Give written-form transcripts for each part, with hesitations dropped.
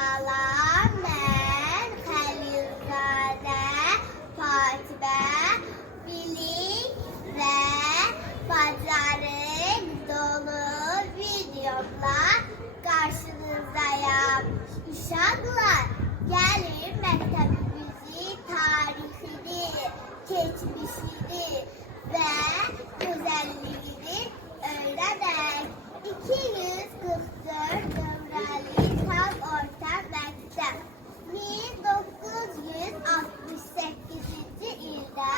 Salam, mən Xəlilzadə Fatibə bilik və bacarıq dolu videomla qarşınızdayım. Uşaqlar, gəlin məktəbimizin tarixini, keçmişini və gözəlliyini öyrənək. 244 nömrəli tam orta məktəb 1968-ci ildə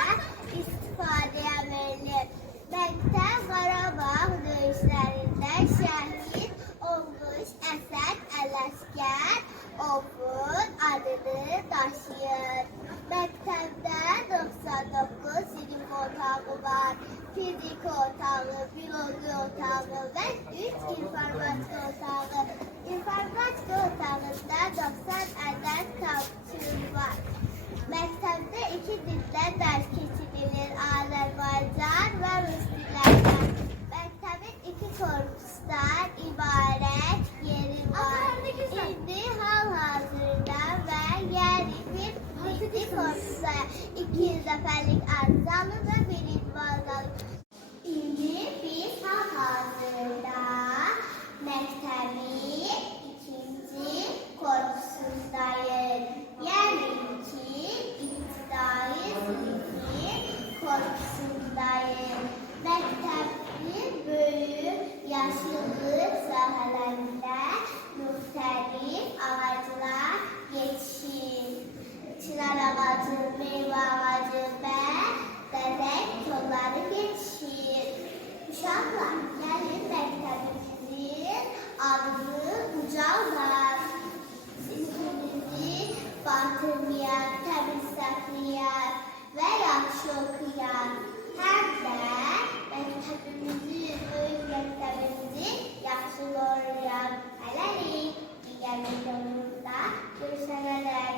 istifadəyə verilir. Məktəb Qarabağ döyüşlərində şəhid olmuş Əsəd Ələsgərovun adını daşıyır. Məktəbdə 99 sinif otağı var. Fizik otağı, bioloji otağı və 3 informatika otağı. İnformatika otağında 90 ədəd kompüter var. Məktəbdə 2 dildə dərs keçirilir, Azərbaycan və rus dillərdən. Məktəbin 2 korpusdan ibarət yeri var. İndi hal-hazırda və yeni bir korpusa 2 dəfəlik zalı və bir idman zalı. İndi biz hal-hazırda məktəbin 2-ci korpusundayız. Yəni ki, ibtidai sinifin korpusundayız. Məktəbin böyük yaşıllıq sahələrində müxtəlif ağaclar yetişir. Çınar ağacı, meyvə ağacı və bəzək kolları yetişir. Uşaqlar, gəlin məktəbimizin adını ucaldaq. Sinifimizi batırmayaq, təmiz saxlayaq və yaxşı oxuyaq. Həm də məktəbimizi, böyük məktəbimizi yaxşı qoruyaq. Hələlik, digər videomuzda görüşənədək.